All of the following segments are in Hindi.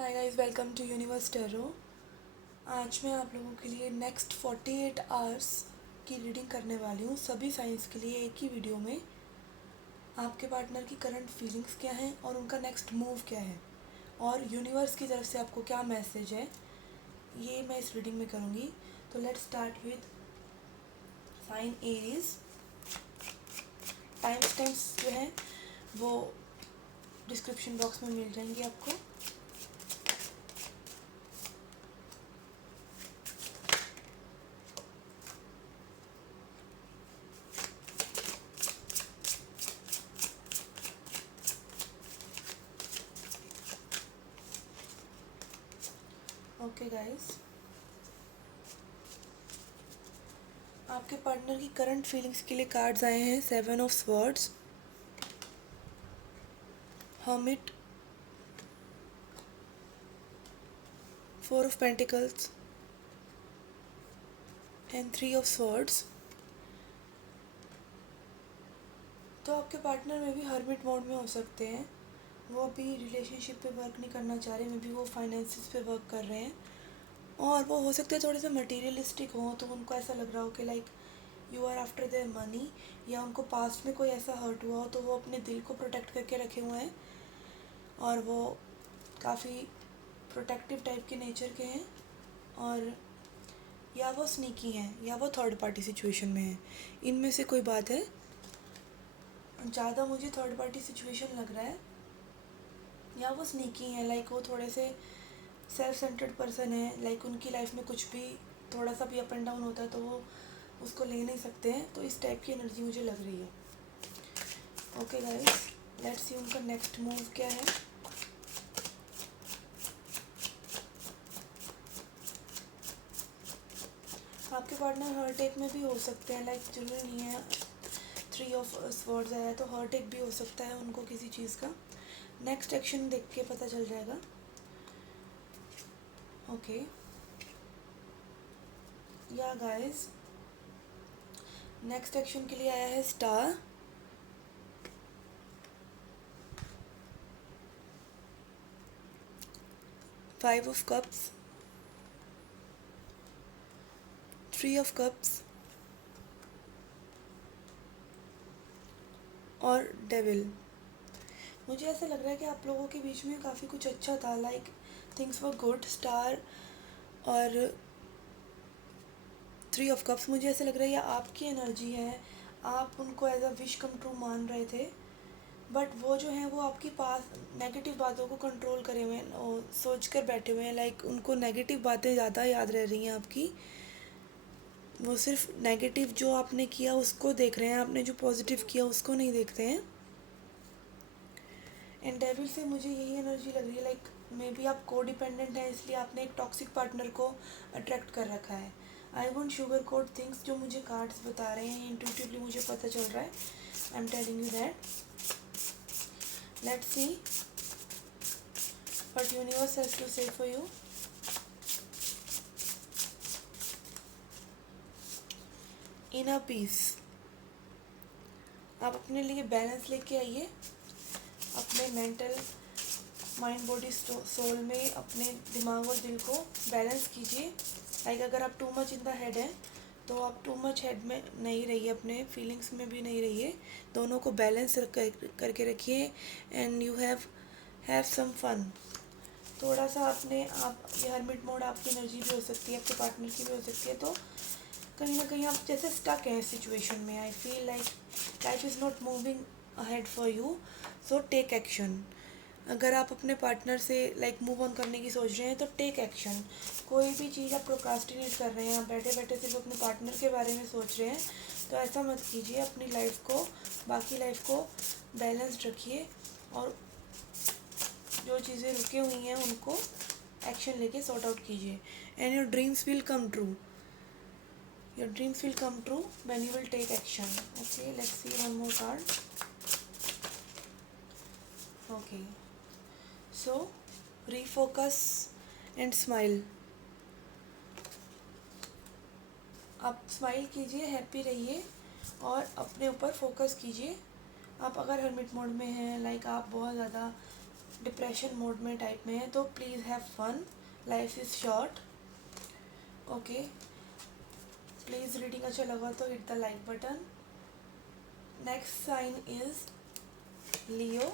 Hi guys, welcome to universe tarot. आज मैं आप लोगों के लिए नेक्स्ट 48 आवर्स की रीडिंग करने वाली हूँ सभी साइंस के लिए एक ही वीडियो में। आपके पार्टनर की करंट फीलिंग्स क्या हैं और उनका नेक्स्ट मूव क्या है और यूनिवर्स की तरफ से आपको क्या मैसेज है, ये मैं इस रीडिंग में करूँगी। तो let's start with sign Aries. Time stamps जो हैं वो डिस्क्रिप्शन बॉक्स में मिल जाएंगे आपको। ओके गाइस, आपके पार्टनर की करंट फीलिंग्स के लिए कार्ड्स आए हैं। 7 of swords, hermit, 4 of Pentacles and 3 of Swords। तो आपके पार्टनर में भी हर्मिट मोड में हो सकते हैं। वो भी रिलेशनशिप पे वर्क नहीं करना चाह रहे, मे बी वो फाइनेंसिस पे वर्क कर रहे हैं। और वो हो सकते हैं थोड़े से मटीरियलिस्टिक हों, तो उनको ऐसा लग रहा हो कि like you are after their money, या उनको पास्ट में कोई ऐसा हर्ट हुआ हो तो वो अपने दिल को प्रोटेक्ट करके रखे हुए हैं और वो काफ़ी प्रोटेक्टिव टाइप के नेचर के हैं। और या वो स्नीकी हैं या वो थर्ड पार्टी सिचुएशन में हैं, इनमें से कोई बात है। ज़्यादा मुझे थर्ड पार्टी सिचुएशन लग रहा है, या वो स्नीकी हैं, लाइक वो थोड़े से सेल्फ सेंटर्ड पर्सन है। लाइक उनकी लाइफ में कुछ भी थोड़ा सा भी अप एंड डाउन होता है तो वो उसको ले नहीं सकते हैं। तो इस टाइप की एनर्जी मुझे लग रही है। ओके गाइस, लेट्स सी उनका नेक्स्ट मूव क्या है। आपके पार्टनर हार्ट अटैक में भी हो सकते हैं, लाइक जरूरी नहीं है 3 ऑफ स्वॉर्ड्स आया तो हार्ट अटैक भी हो सकता है उनको किसी चीज़ का। नेक्स्ट एक्शन देख के पता चल जाएगा। ओके या गाइस, नेक्स्ट एक्शन के लिए आया है star, 5 of cups, 3 of cups और डेविल। मुझे ऐसा लग रहा है कि आप लोगों के बीच में काफ़ी कुछ अच्छा था, like things were good. Star और 3 ऑफ कप्स, मुझे ऐसा लग रहा है ये आपकी एनर्जी है। आप उनको as a wish come true मान रहे थे, बट वो जो है वो आपकी पास नेगेटिव बातों को कंट्रोल करे हुए हैं और सोच कर बैठे हुए हैं। लाइक उनको नेगेटिव बातें ज़्यादा याद रह रही हैं आपकी। वो सिर्फ नेगेटिव जो आपने किया उसको देख रहे हैं, आपने जो पॉजिटिव किया उसको नहीं देखते हैं। एंड डेविल से मुझे यही एनर्जी लग रही है, लाइक मे बी आप को डिपेंडेंट हैं, इसलिए आपने एक टॉक्सिक पार्टनर को अट्रैक्ट कर रखा है। I won't sugar coat things, जो मुझे कार्ड्स बता रहे हैं इंट्यूटिवली मुझे पता चल रहा है। I am telling you that. Let's see what universe has to say for you. Inner peace, आप अपने लिए बैलेंस लेके आइए। अपने मेंटल माइंड बॉडी सोल में अपने दिमाग और दिल को बैलेंस कीजिए। लाइक अगर आप too much in the head हैं तो आप टू मच हेड में नहीं रहिए, अपने फीलिंग्स में भी नहीं रहिए, दोनों को बैलेंस करके रखिए। And you have some fun. थोड़ा सा अपने आप, ये हर्मिट मोड आपकी एनर्जी भी हो सकती है, आपके पार्टनर की भी हो सकती है। तो कहीं ना कहीं आप जैसे स्टक हैं इस सिचुएशन में। I feel like life is not moving ahead for you, so take action. अगर आप अपने पार्टनर से लाइक मूव ऑन करने की सोच रहे हैं तो टेक एक्शन। कोई भी चीज़ आप प्रोक्रास्टिनेट कर रहे हैं, आप बैठे बैठे सिर्फ अपने पार्टनर के बारे में सोच रहे हैं, तो ऐसा मत कीजिए। अपनी लाइफ को, बाकी लाइफ को बैलेंस्ड रखिए और जो चीज़ें रुकी हुई हैं उनको एक्शन लेके सॉर्ट आउट कीजिए। And your dreams will come true. Your dreams will come true when you will take action. Okay, let's see one more card. Okay, so refocus and smile. आप स्माइल कीजिए, हैप्पी रहिए और अपने ऊपर फोकस कीजिए। आप अगर हर्मिट मोड में हैं, लाइक आप बहुत ज़्यादा डिप्रेशन मोड में टाइप में है, तो please have fun, life is short. Okay, please reading अच्छा लगा तो hit the like button. Next sign is Leo.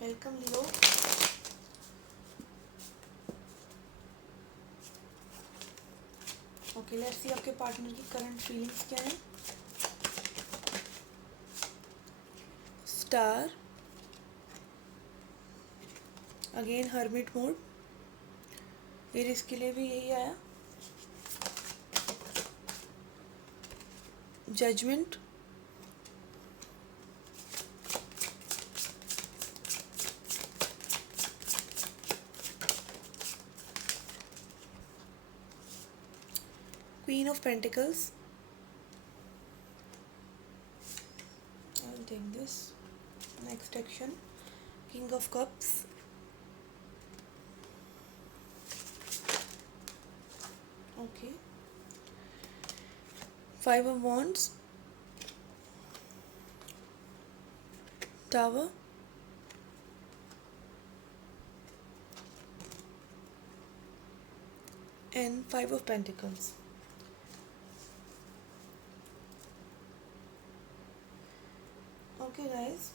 Welcome Leo. Okay, let's see आपके पार्टनर की करंट फीलिंग्स क्या हैं। स्टार, अगेन हर्मिट मोड, फिर इसके लिए भी यही आया। Judgement, queen of pentacles, I will take this. Next action, king of cups, okay, five of wands, tower, and five of pentacles. Okay guys,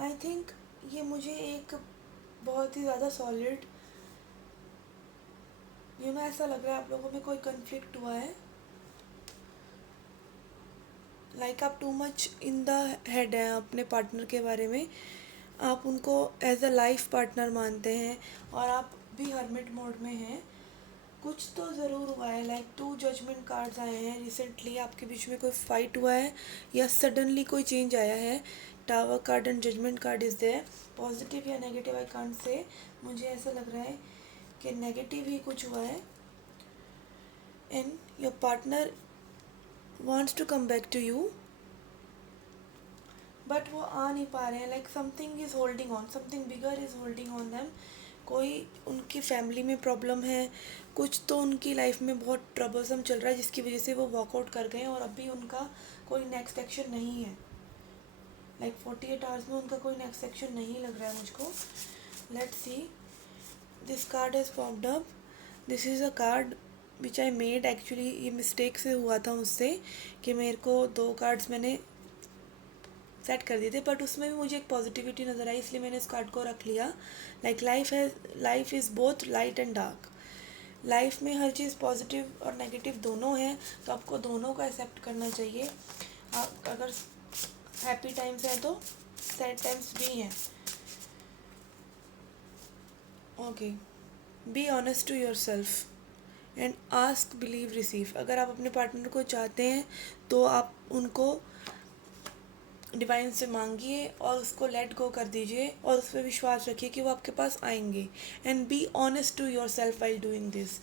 I think ये मुझे एक बहुत ही ज़्यादा सॉलिड ऐसा लग रहा है आप लोगों में कोई कन्फ्लिक्ट हुआ है। लाइक आप too much in the head हैं अपने पार्टनर के बारे में, आप उनको एज अ लाइफ पार्टनर मानते हैं और आप भी हर्मिट मोड में हैं। कुछ तो ज़रूर हुआ है, लाइक 2 जजमेंट कार्ड्स आए हैं रिसेंटली, आपके बीच में कोई फाइट हुआ है या सडनली कोई चेंज आया है। Tower card and judgement card is there. Positive या नेगेटिव आई कांट से, मुझे ऐसा लग रहा है कि नेगेटिव ही कुछ हुआ है। And your partner wants to come back to you, but वो आ नहीं पा रहे हैं। Like something is holding on, something bigger is holding on them. कोई उनकी फैमिली में प्रॉब्लम है, कुछ तो उनकी लाइफ में बहुत ट्रबलसम चल रहा है जिसकी वजह से वो वॉकआउट कर गए और अभी उनका कोई नेक्स्ट एक्शन नहीं है। लाइक 48 आवर्स में उनका कोई नेक्स्ट एक्शन नहीं लग रहा है मुझको। Let's see, this card has popped up. This is a card which I made, actually ये मिस्टेक से हुआ था मुझसे कि मेरे को 2 कार्ड्स मैंने सेट कर दिए थे, बट उसमें भी मुझे एक पॉजिटिविटी नज़र आई, इसलिए मैंने इस कार्ड को रख लिया। Like life is both light and dark. Life में हर चीज़ पॉजिटिव और नेगेटिव दोनों हैं, तो आपको दोनों को एक्सेप्ट करना चाहिए। आप अगर हैप्पी टाइम्स हैं तो सैड टाइम्स भी हैं। Okay, be honest to yourself and ask believe receive. अगर आप अपने पार्टनर को चाहते हैं तो आप उनको डिवाइन से मांगिए और उसको लेट गो कर दीजिए और उस पर विश्वास रखिए कि वो आपके पास आएंगे। And be honest to yourself while doing this.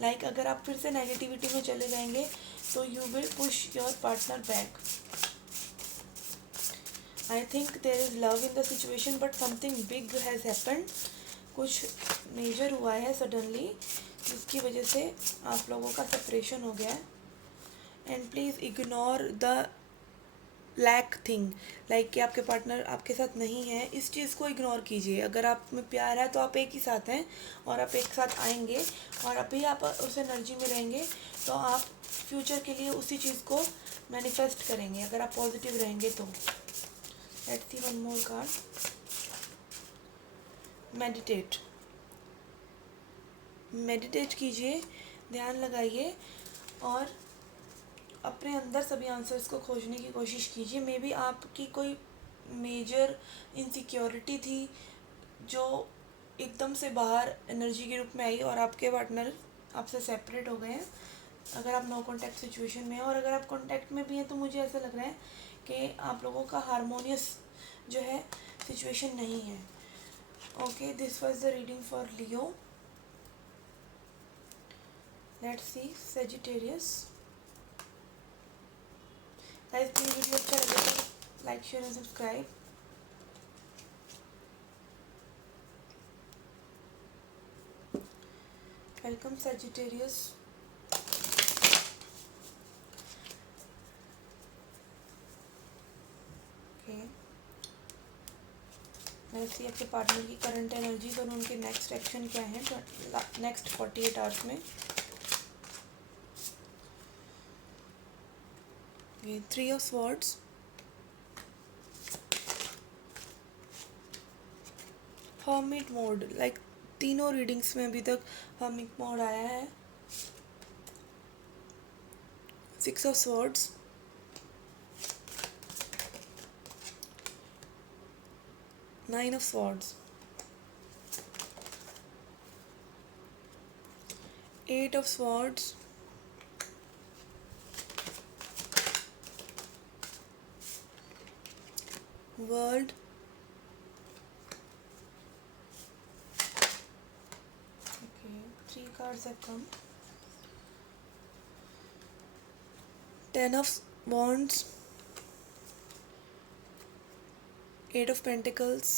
Like अगर आप फिर से नेगेटिविटी में चले जाएंगे तो you will push your partner back. I think there is love in the situation but something big has happened. कुछ मेजर हुआ है सडनली जिसकी वजह से आप लोगों का सेपरेशन हो गया है। And please ignore the lack thing, like कि आपके पार्टनर आपके साथ नहीं है, इस चीज़ को इग्नोर कीजिए। अगर आप में प्यार है तो आप एक ही साथ हैं और आप एक साथ आएंगे और अभी आप उस एनर्जी में रहेंगे तो आप फ्यूचर के लिए उसी चीज़ को मैनिफेस्ट करेंगे अगर आप पॉजिटिव रहेंगे तो। Let's see one more card. Meditate, meditate कीजिए, ध्यान लगाइए और अपने अंदर सभी आंसर्स को खोजने की कोशिश कीजिए। मे बी आपकी कोई मेजर इनसिक्योरिटी थी जो एकदम से बाहर एनर्जी के रूप में आई और आपके पार्टनर आपसे सेपरेट हो गए हैं अगर आप नो कॉन्टैक्ट सिचुएशन में हैं। और अगर आप कॉन्टैक्ट में भी हैं तो मुझे ऐसा लग रहा है कि आप लोगों का हारमोनियस जो है सिचुएशन नहीं है। Okay, this was the reading for Leo. Let's see Sagittarius. Guys please video अच्छा लगे तो like share and subscribe. Welcome Sagittarius. वैसे आपके पार्टनर की करंट एनर्जीज और उनके नेक्स्ट एक्शन क्या है नेक्स्ट 48 आवर्स में। ये 3 of swords, hermit mode, like तीनों रीडिंग्स में अभी तक हर्मिट मोड आया है। 6 of swords, 9 of swords, 8 of swords, world, okay, 3 cards have come, 10 of wands, 8 of pentacles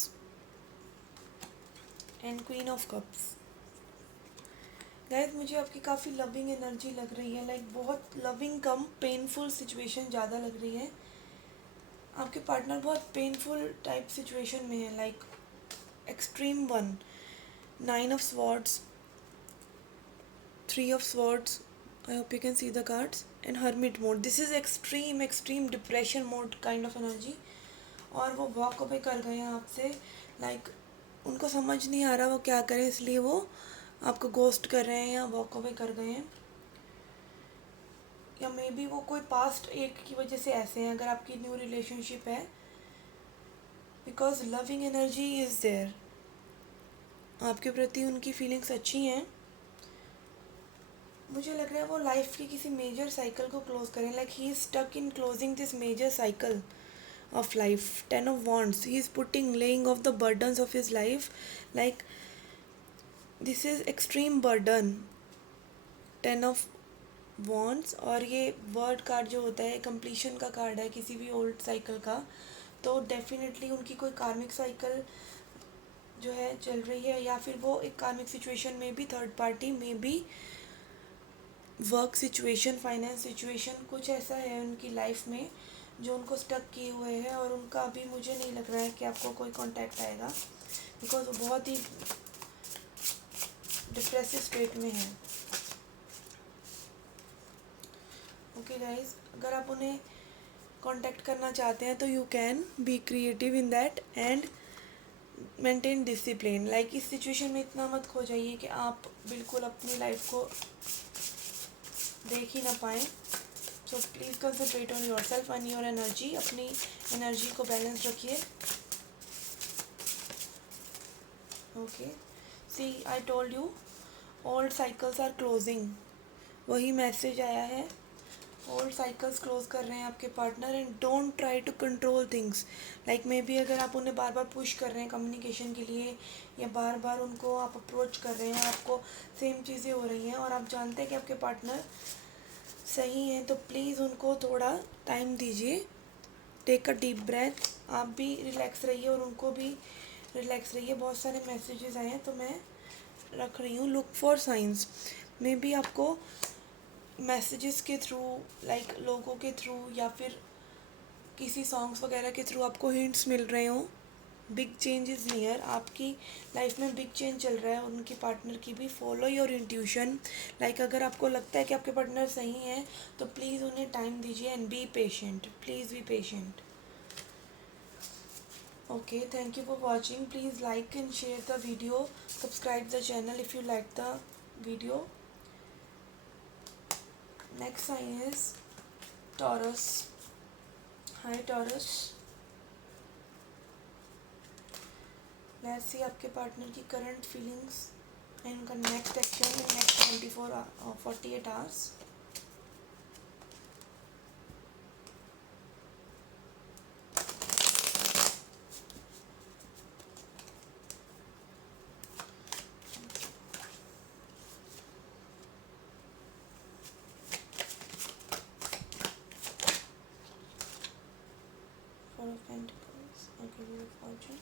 and queen of cups. Guys मुझे आपकी काफ़ी लविंग एनर्जी लग रही है, लाइक बहुत लविंग कम पेनफुल सिचुएशन ज़्यादा लग रही है। आपके पार्टनर बहुत पेनफुल टाइप सिचुएशन में है, like extreme one. 9 of swords, 3 of swords, I hope you can see the cards, and hermit mode. This is extreme extreme depression mode kind of energy. और वो वॉक अवे कर गए हैं आपसे, लाइक उनको समझ नहीं आ रहा वो क्या करें, इसलिए वो आपको गोस्ट कर रहे हैं या वॉक अवे कर गए हैं, या मे बी वो कोई पास्ट एक की वजह से ऐसे हैं। अगर आपकी न्यू रिलेशनशिप है, because loving energy is there, आपके प्रति उनकी फीलिंग्स अच्छी हैं। मुझे लग रहा है वो लाइफ की किसी मेजर साइकिल को क्लोज करें, like he is stuck in closing this major cycle of life। 10 of wands, he is putting laying off the burdens of his life, like this is extreme burden। 10 of wands, और ये वर्ड कार्ड जो होता है कंप्लीशन का कार्ड है किसी भी ओल्ड साइकिल का, तो डेफिनेटली उनकी कोई कार्मिक साइकिल जो है चल रही है, या फिर वो एक कार्मिक सिचुएशन में भी, थर्ड पार्टी में भी, वर्क सिचुएशन, फाइनेंस सिचुएशन, कुछ ऐसा है उनकी लाइफ में जो उनको स्टक किए हुए हैं। और उनका अभी मुझे नहीं लग रहा है कि आपको कोई कांटेक्ट आएगा, बिकॉज वो बहुत ही डिप्रेसिव स्टेट में है। ओके गाइज, अगर आप उन्हें कांटेक्ट करना चाहते हैं तो you can be creative in that and maintain discipline. Like इस सिचुएशन में इतना मत खो जाइए कि आप बिल्कुल अपनी लाइफ को देख ही ना पाएँ। So please concentrate on yourself and your energy, अपनी एनर्जी को बैलेंस रखिए। Okay, see I told you old cycles are closing, वही मैसेज आया है। ओल्ड साइकिल्स क्लोज कर रहे हैं आपके partner, and don't try to control things. Like maybe अगर आप उन्हें बार बार पुश कर रहे हैं कम्युनिकेशन के लिए, या बार बार उनको आप अप्रोच कर रहे हैं, आपको सेम चीज़ें हो रही हैं और आप जानते हैं कि आपके पार्टनर सही हैं, तो प्लीज़ उनको थोड़ा टाइम दीजिए। टेक अ डीप ब्रेथ, आप भी रिलैक्स रहिए और उनको भी रिलैक्स रहिए। बहुत सारे मैसेजेस आए हैं तो मैं रख रही हूँ। Look for science, may be आपको मैसेजेस के थ्रू, लाइक लोगों के थ्रू या फिर किसी सॉन्ग्स वगैरह के थ्रू आपको हिंट्स मिल रहे हों। बिग चेंज इज़ नियर, आपकी लाइफ में बिग चेंज चल रहा है, उनकी पार्टनर की भी। फॉलो योर इंट्यूशन, लाइक अगर आपको लगता है कि आपके पार्टनर सही हैं तो प्लीज़ उन्हें टाइम दीजिए and be patient, please be patient. Okay, thank you for watching. Please like and share the video, subscribe the channel if you like the video. Next sign is Taurus. Hi Taurus, let's see आपके पार्टनर की करंट फीलिंग्स एंड उनका next action in next 48 hours. Four of Pentacles, okay, Wheel of Fortune,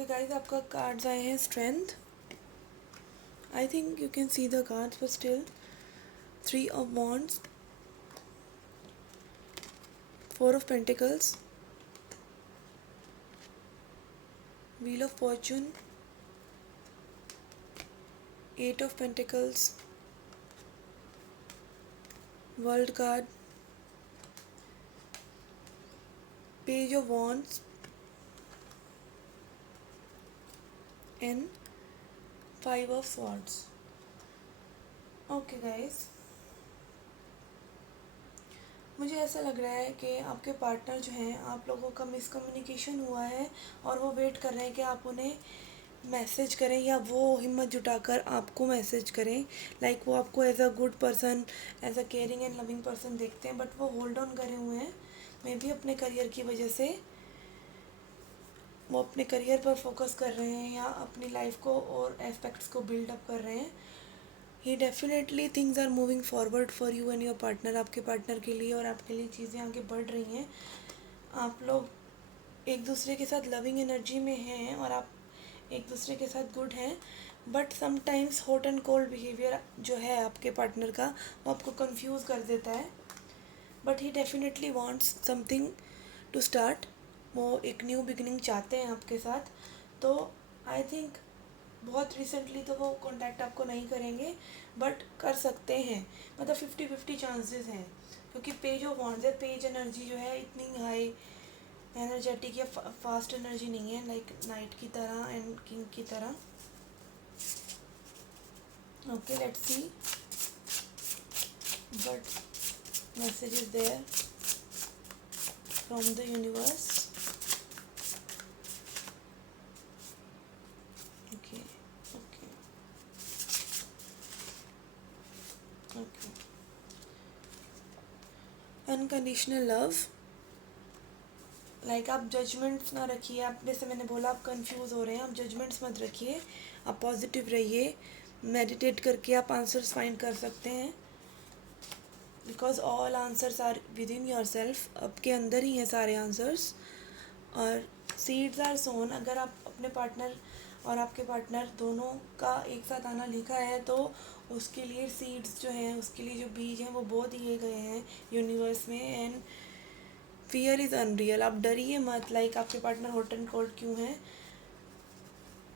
okay guys, आपका कार्ड्स आए हैं strength. I think you can see the cards but still. 3 of wands, 4 of pentacles, wheel of fortune, 8 of pentacles, world card, page of wands and 5 of swords. Okay guys, मुझे ऐसा लग रहा है कि आपके पार्टनर जो हैं, आप लोगों का मिसकम्युनिकेशन हुआ है और वो वेट कर रहे हैं कि आप उन्हें मैसेज करें या वो हिम्मत जुटाकर आपको मैसेज करें. लाइक वो आपको as a good person, as a caring and loving person देखते हैं, बट वो होल्ड ऑन करे हुए हैं. मे बी अपने करियर की वजह से वो अपने करियर पर फोकस कर रहे हैं या अपनी लाइफ को और एस्पेक्ट्स को बिल्ड अप कर रहे हैं. He definitely things are moving forward for you and your partner. आपके पार्टनर के लिए और आपके लिए चीज़ें आगे बढ़ रही हैं. आप लोग एक दूसरे के साथ लविंग एनर्जी में हैं और आप एक दूसरे के साथ गुड हैं, but sometimes hot and cold behaviour जो है आपके पार्टनर का, वो आपको कंफ्यूज कर देता है. But he definitely wants something to start. वो एक न्यू बिगिनिंग चाहते हैं आपके साथ. तो आई थिंक बहुत रिसेंटली तो वो कांटेक्ट आपको नहीं करेंगे, बट कर सकते हैं. मतलब 50-50 चांसेस हैं, क्योंकि पेज ऑफ वॉन्ड्स है. पेज एनर्जी जो है इतनी हाई एनर्जेटिक या फास्ट एनर्जी नहीं है, लाइक नाइट की तरह एंड किंग की तरह. Okay, let's see but message is there from the universe. Okay okay okay. Unconditional love. Like आप जजमेंट्स ना रखिए. आप जैसे मैंने बोला, आप कंफ्यूज हो रहे हैं, आप जजमेंट्स मत रखिए. आप पॉजिटिव रहिए. मेडिटेट करके आप आंसर्स फाइंड कर सकते हैं, because all answers are within yourself. आपके अंदर ही हैं सारे आंसर्स. और सीड्स आर सोन. अगर आप अपने पार्टनर और आपके पार्टनर दोनों का एक साथ आना लिखा है, तो उसके लिए सीड्स जो हैं, उसके लिए जो बीज हैं, वो बो दिए गए हैं यूनिवर्स में. And fear is unreal. आप डरिए मत. लाइक आपके पार्टनर हॉट एंड कोल्ड क्यों हैं.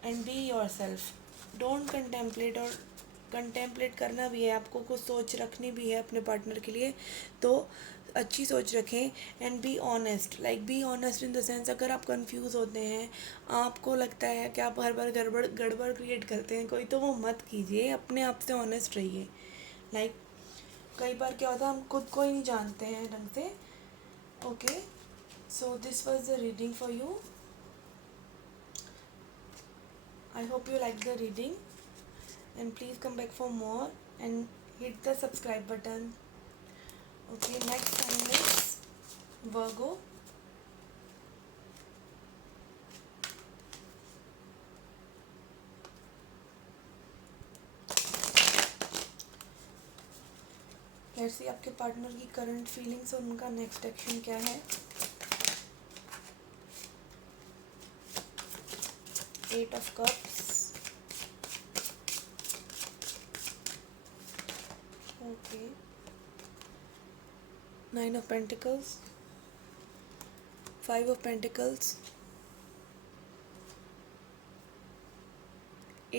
And be your self. Don't contemplate. और कंटेम्पलेट करना भी है आपको, कुछ सोच रखनी भी है अपने पार्टनर के लिए, तो अच्छी सोच रखें. And be honest. Like be honest in the sense, अगर आप कंफ्यूज होते हैं, आपको लगता है कि आप हर बार गड़बड़ गड़बड़ क्रिएट करते हैं कोई, तो वो मत कीजिए. अपने आप से ऑनेस्ट रहिए. लाइक कई बार क्या होता है, हम खुद को ही नहीं जानते हैं ढंग से. Okay, so this was the reading for you. I hope you liked the reading, and please come back for more and hit the subscribe button. Okay, next sign is Virgo. Let's see आपके पार्टनर की करंट फीलिंग्स और उनका नेक्स्ट एक्शन क्या है. 8 of cups. Okay. 9 of pentacles. 5 of pentacles.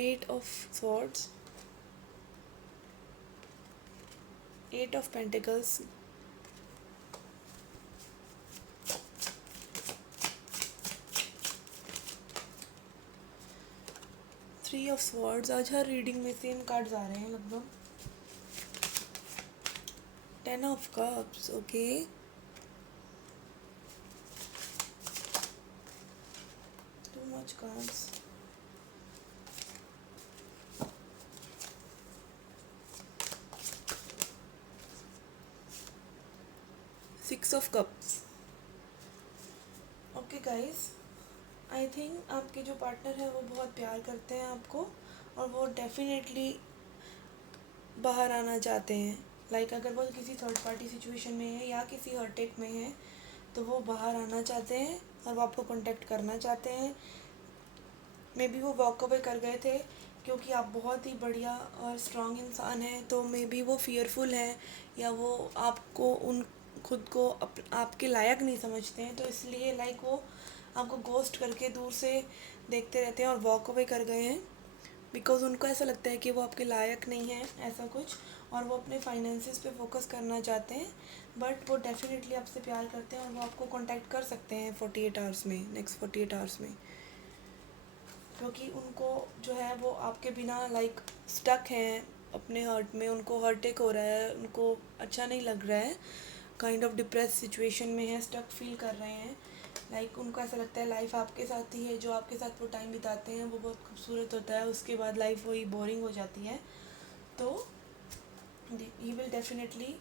8 of swords. 8 of pentacles. 3 of swords. आज हर रीडिंग में सेम कार्ड्स आ रहे हैं लगभग. 10 of cups. Okay, too much cards. 6 of cups. Okay guys, I think आपके जो पार्टनर है वो बहुत प्यार करते हैं आपको, और वो डेफिनेटली बाहर आना चाहते हैं. लाइक अगर वो किसी थर्ड पार्टी सिचुएशन में है या किसी हर्टेक में है, तो वो बाहर आना चाहते हैं और वो आपको कांटेक्ट करना चाहते हैं. मे बी वो वॉक अवे कर गए थे क्योंकि आप बहुत ही बढ़िया और स्ट्रॉन्ग इंसान हैं, तो मे बी वो फियरफुल हैं या वो आपको उन खुद को आपके लायक नहीं समझते हैं, तो इसलिए लाइक वो आपको गोस्ट करके दूर से देखते रहते हैं और वॉक अवे कर गए हैं बिकॉज उनको ऐसा लगता है कि वो आपके लायक नहीं है ऐसा कुछ, और वो अपने फाइनेंसिस पे फोकस करना चाहते हैं। बट वो डेफिनेटली आपसे प्यार करते हैं और वो आपको कांटेक्ट कर सकते हैं 48 आवर्स में, नेक्स्ट 48 आवर्स में, क्योंकि उनको जो है वो आपके बिना लाइक स्टक हैं अपने हर्ट में, उनको हर्ट एक हो रहा है, उनको अच्छा नहीं लग रहा है, काइंड ऑफ डिप्रेस सिचुएशन में है, स्टक फील कर रहे हैं। लाइक उनको ऐसा लगता है लाइफ आपके साथ ही है, जो आपके साथ वो टाइम बिताते हैं वो बहुत खूबसूरत होता है, उसके बाद लाइफ वही बोरिंग हो जाती है। तो he will definitely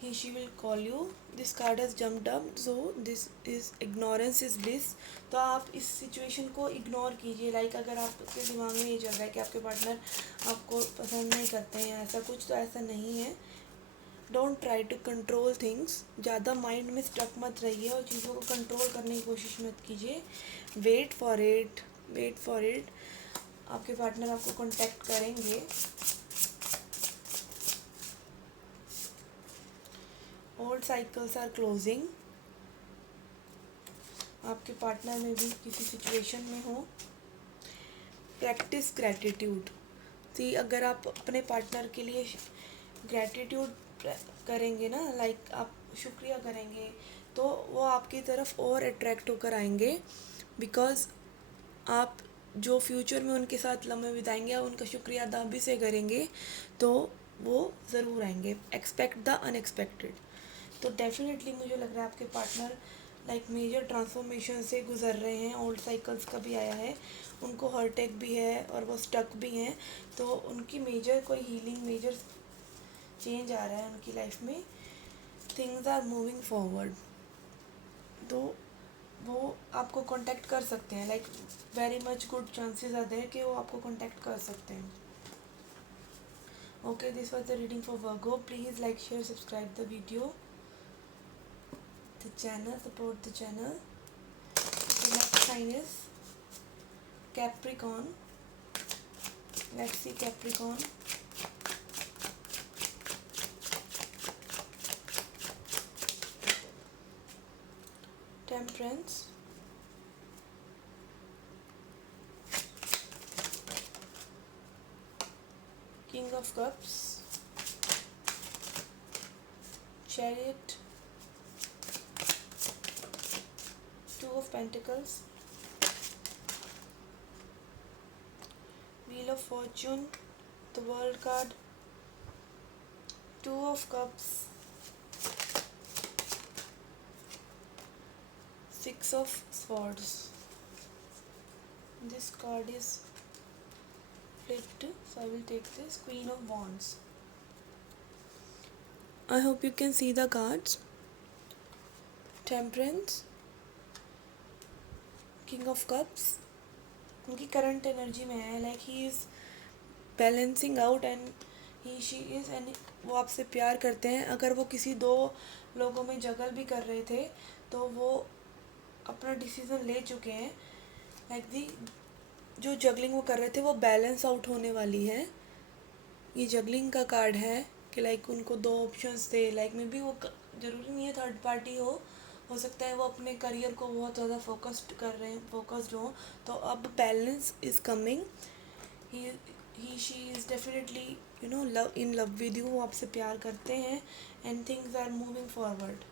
he she will call you. This card has jumped up, so this is ignorance is bliss. तो आप इस सिचुएशन को इग्नोर कीजिए। लाइक अगर आपके दिमाग में ये चल रहा है कि आपके पार्टनर आपको पसंद नहीं करते हैं ऐसा कुछ, तो ऐसा नहीं है। Don't try to control things, ज़्यादा माइंड में स्टक मत रहिए और चीज़ों को कंट्रोल करने की कोशिश मत कीजिए। Wait for it, wait for it, आपके पार्टनर आपको कांटेक्ट करेंगे। ओल्ड साइकिल्स आर क्लोजिंग, आपके पार्टनर में भी किसी सिचुएशन में हो। प्रैक्टिस ग्रैटिट्यूड, सी अगर आप अपने पार्टनर के लिए ग्रैटिट्यूड करेंगे ना, लाइक आप शुक्रिया करेंगे, तो वो आपकी तरफ और अट्रैक्ट होकर आएंगे बिकॉज आप जो फ्यूचर में उनके साथ लम्हे बिताएंगे और उनका शुक्रिया अदा भी से करेंगे तो वो ज़रूर आएंगे। एक्सपेक्ट द अनएक्सपेक्टेड, तो डेफिनेटली मुझे लग रहा है आपके पार्टनर लाइक मेजर ट्रांसफॉर्मेशन से गुजर रहे हैं। ओल्ड साइकिल्स का भी आया है, उनको हार्टेक भी है और वो स्टक भी हैं, तो उनकी मेजर कोई हीलिंग, मेजर चेंज आ रहा है उनकी लाइफ में। थिंग्स आर मूविंग फॉरवर्ड, तो वो आपको कांटेक्ट कर सकते हैं। Like very much good chances are there कि वो आपको कांटेक्ट कर सकते हैं। Okay, this was the reading for Virgo. Please like, share, subscribe the video, the channel, support the channel. The next sign is Capricorn. Let's see Capricorn. Temperance, King of Cups, Chariot, Two of Pentacles, Wheel of Fortune, the World card, Two of Cups, Six of Swords. This card is flipped, so I will take this. Queen of Wands. I hope you can see the cards. Temperance, King of Cups, उनकी करंट एनर्जी में है, like he is balancing out and he she is, and वो आपसे प्यार करते हैं। अगर वो किसी दो लोगों में जगल भी कर रहे थे तो वो अपना डिसीज़न ले चुके हैं। लाइक दी जो जगलिंग वो कर रहे थे वो बैलेंस आउट होने वाली है। ये जगलिंग का कार्ड है कि लाइक उनको दो ऑप्शंस थे, लाइक मे बी वो ज़रूरी नहीं है थर्ड पार्टी हो सकता है वो अपने करियर को बहुत ज़्यादा फोकस्ड हो, तो अब balance is coming. He she is definitely love in love with you, वो आपसे प्यार करते हैं and things are moving forward.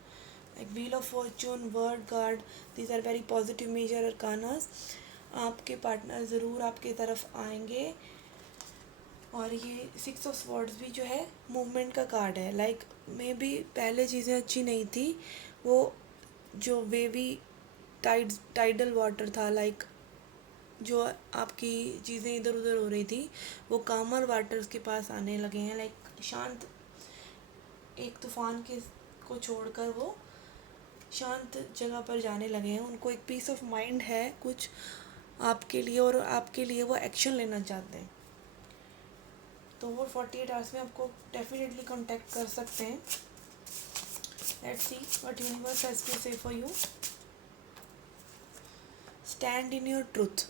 Like wheel of fortune, world card, these are very positive major arcanas. आपके पार्टनर ज़रूर आपके तरफ आएंगे। और ये सिक्स ऑफ स्वॉर्ड्स भी जो है मूवमेंट का कार्ड है। लाइक मे बी पहले चीज़ें अच्छी नहीं थी, वो जो वेवी टाइडल वाटर था, लाइक जो आपकी चीज़ें इधर उधर हो रही थी वो कामर वाटर्स के पास आने लगे हैं। लाइक शांत, एक तूफान के को छोड़कर वो शांत जगह पर जाने लगे हैं। उनको एक पीस ऑफ माइंड है कुछ आपके लिए, और आपके लिए वो एक्शन लेना चाहते हैं, तो वो 48 आवर्स में आपको डेफिनेटली कांटेक्ट कर सकते हैं। Let's see what universe has to say for you. Stand in your truth,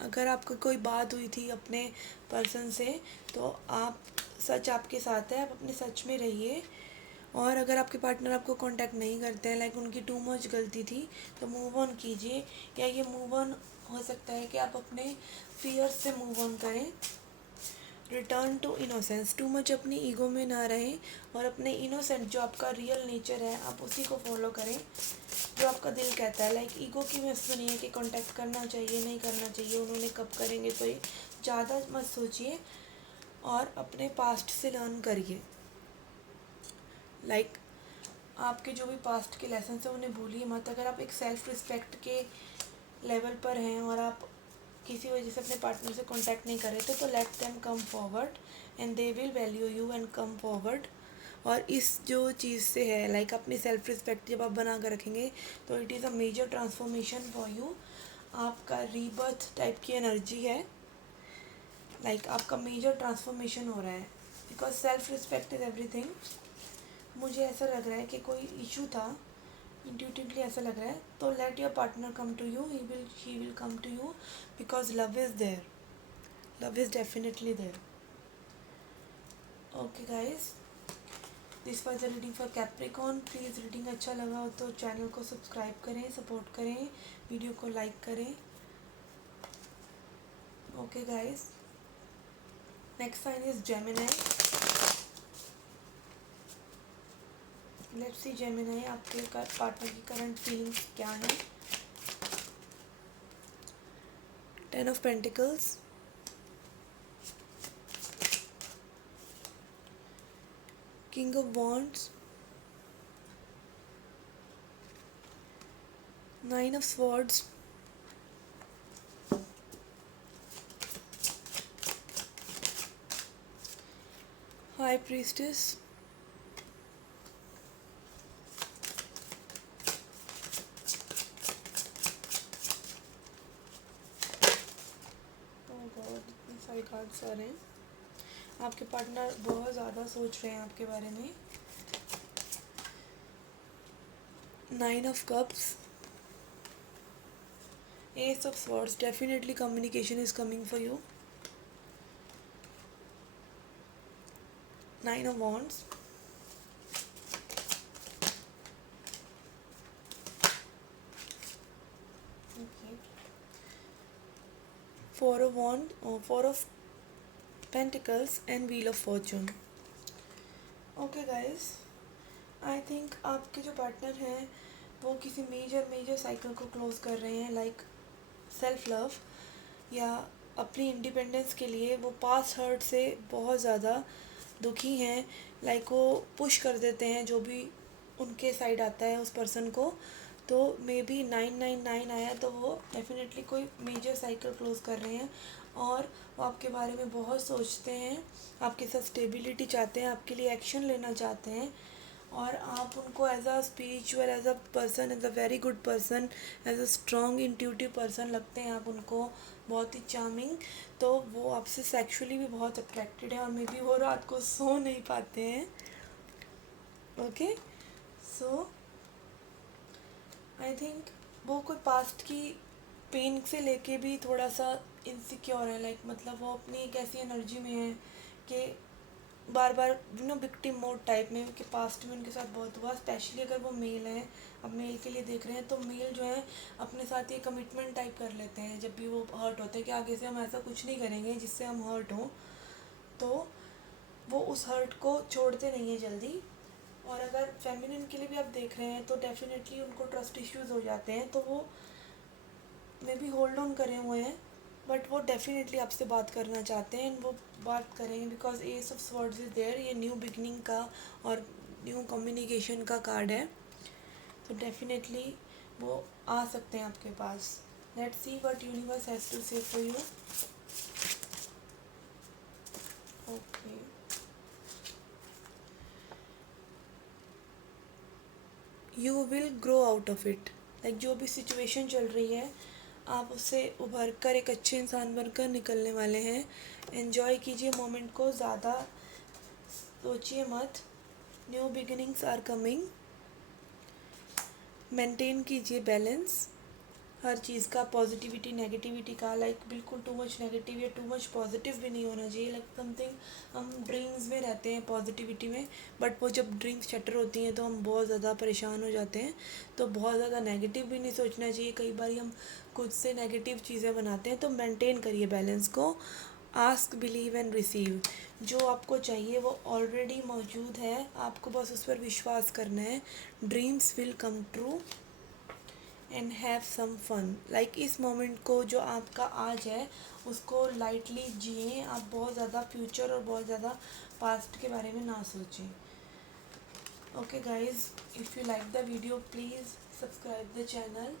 अगर आपको कोई बात हुई थी अपने पर्सन से तो आप सच आपके साथ है, आप अपने सच में रहिए। और अगर आपके पार्टनर आपको कांटेक्ट नहीं करते हैं, लाइक उनकी टू मच गलती थी, तो मूव ऑन कीजिए। या ये मूव ऑन हो सकता है कि आप अपने फियर से मूव ऑन करें। Return to innocence, too much अपनी ईगो में ना रहें और अपने इनोसेंट जो आपका रियल नेचर है आप उसी को फॉलो करें जो आपका दिल कहता है। लाइक ईगो की में सुनिए कि कांटेक्ट करना चाहिए नहीं करना चाहिए, उन्होंने कब करेंगे, तो ये ज़्यादा मत सोचिए और अपने पास्ट से लर्न करिए। लाइक आपके जो भी पास्ट के लेसन हैं उन्हें भूलिए मत। अगर आप एक सेल्फ रिस्पेक्ट के लेवल पर हैं और आप किसी वजह से अपने पार्टनर से कांटेक्ट नहीं कर रहे थे, तो let them come forward and they will value you and come forward. और इस जो चीज़ से है, लाइक अपनी सेल्फ रिस्पेक्ट जब आप बना कर रखेंगे तो it is a major transformation for you. आपका रीबर्थ टाइप की एनर्जी है, लाइक आपका मेजर ट्रांसफॉर्मेशन हो रहा है because self respect is everything. मुझे ऐसा लग रहा है कि कोई इशू था, इंट्यूटिवली ऐसा लग रहा है, तो let your partner come to you, he will come to you because love is there, love is definitely there. Okay guys, this was the reading for Capricorn. Please reading अच्छा लगा हो तो चैनल को सब्सक्राइब करें, सपोर्ट करें, वीडियो को लाइक करें। Okay guys, next sign is Gemini. Let's see Gemini, आपके पार्टनर की करंट फीलिंग्स क्या हैं। 10 of pentacles, king of wands, 9 of swords, high priestess, इतने सारे कार्ड्स आ रहे हैं। आपके पार्टनर बहुत ज़्यादा सोच रहे हैं आपके बारे में। 9 of cups, S of swords, definitely communication is coming for you. 9 of wands, okay. 4 of wand, 4 of pentacles and wheel of fortune. Okay guys, I think आपके जो पार्टनर हैं वो किसी मेजर साइकिल को क्लोज कर रहे हैं, लाइक सेल्फ लव या अपनी इंडिपेंडेंस के लिए। वो पास्ट हर्ट से बहुत ज़्यादा दुखी हैं, लाइक वो पुश कर देते हैं जो भी उनके साइड आता है उस पर्सन को। तो मे बी 999 आया तो वो डेफिनेटली कोई मेजर साइकिल क्लोज कर रहे हैं और वो आपके बारे में बहुत सोचते हैं, आपके साथ स्टेबिलिटी चाहते हैं, आपके लिए एक्शन लेना चाहते हैं और आप उनको as a spiritual, as a person, as a very good person, as a strong intuitive person लगते हैं आप उनको, बहुत ही चार्मिंग। तो वो आपसे सेक्सुअली भी बहुत अट्रैक्टेड है और मे बी वो रात को सो नहीं पाते हैं। ओके, सो आई थिंक वो कोई पास्ट की पेन से लेके भी थोड़ा सा इनसिक्योर है, लाइक मतलब वो अपनी एक ऐसी एनर्जी में है कि बार बार विक्टिम मोड टाइप में, कि पास्ट में उनके साथ बहुत हुआ। स्पेशली अगर वो मेल हैं, अब मेल के लिए देख रहे हैं तो मेल जो है अपने साथ ये कमिटमेंट टाइप कर लेते हैं जब भी वो हर्ट होते हैं कि आगे से हम ऐसा कुछ नहीं करेंगे जिससे हम हर्ट हों। तो वो उस हर्ट को छोड़ते नहीं हैं जल्दी। और अगर फेमिनिन के लिए भी आप देख रहे हैं तो डेफिनेटली उनको ट्रस्ट इश्यूज़ हो जाते हैं, तो वो मे बी होल्ड ऑन करे हुए हैं बट वो डेफिनेटली आपसे बात करना चाहते हैं। वो बात करेंगे because ace of swords is there, ये न्यू बिगनिंग का और न्यू कम्युनिकेशन का कार्ड है। तो डेफिनेटली वो आ सकते हैं आपके पास। Let's see what universe has to say for you. Okay, you will grow out of it, like जो भी सिचुएशन चल रही है आप उससे उभर कर एक अच्छे इंसान बनकर निकलने वाले हैं। एन्जॉय कीजिए मोमेंट को, ज़्यादा सोचिए मत। New beginnings are coming. Maintain कीजिए बैलेंस, हर चीज़ का पॉजिटिविटी नेगेटिविटी का, लाइक बिल्कुल टू मच नेगेटिव या टू मच पॉजिटिव भी नहीं होना चाहिए। लाइक समथिंग हम ड्रीम्स में रहते हैं पॉजिटिविटी में, बट वो जब ड्रीम्स शटर होती हैं तो हम बहुत ज़्यादा परेशान हो जाते हैं। तो बहुत ज़्यादा नेगेटिव भी नहीं सोचना चाहिए, कई बार हम खुद से नेगेटिव चीज़ें बनाते हैं। तो मेंटेन करिए बैलेंस को। Ask, believe and receive. जो आपको चाहिए वो ऑलरेडी मौजूद है, आपको बस उस पर विश्वास करना है। Dreams will come true and have some fun. Like इस मोमेंट को जो आपका आज है उसको लाइटली जिए। आप बहुत ज़्यादा फ्यूचर और बहुत ज़्यादा पास्ट के बारे में ना सोचें। Okay guys, if you like the video please subscribe the channel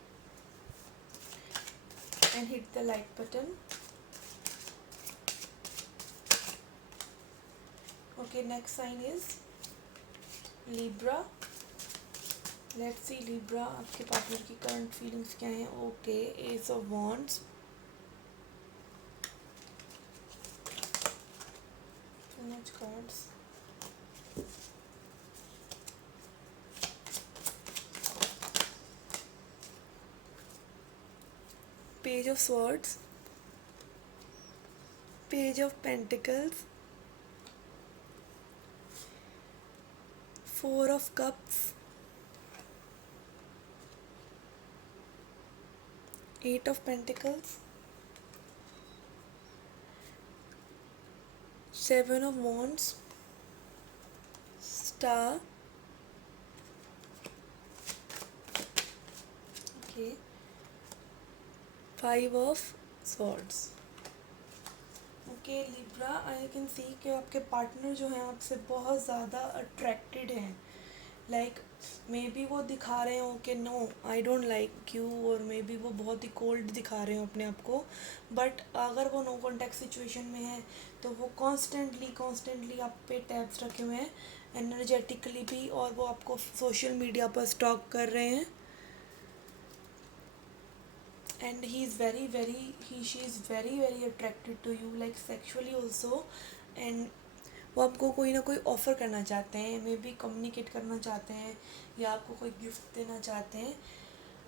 and hit the like button. Okay, next sign is Libra. Let's see Libra, आपके पार्टनर की करंट फीलिंग्स क्या हैं। Okay, ace of wands, too much cards, page of swords, page of pentacles, four of cups, eight of pentacles, seven of wands, star, okay, five of swords। Okay Libra, I can see कि आपके पार्टनर जो हैं आपसे बहुत ज़्यादा अट्रैक्टेड हैं। लाइक मे बी वो दिखा रहे हो कि no I don't like you, और मे बी वो बहुत ही कोल्ड दिखा रहे हो अपने आप को। बट अगर वो नो कॉन्टैक्ट सिचुएशन में है तो वो कॉन्स्टेंटली आप पे टैब्स रखे हुए हैं एनर्जेटिकली भी, और वो आपको सोशल मीडिया पर स्टॉक कर रहे हैं। and he is she is very attracted to you, like sexually also। and वो आपको कोई ना कोई ऑफ़र करना चाहते हैं, मे बी कम्युनिकेट करना चाहते हैं या आपको कोई गिफ्ट देना चाहते हैं।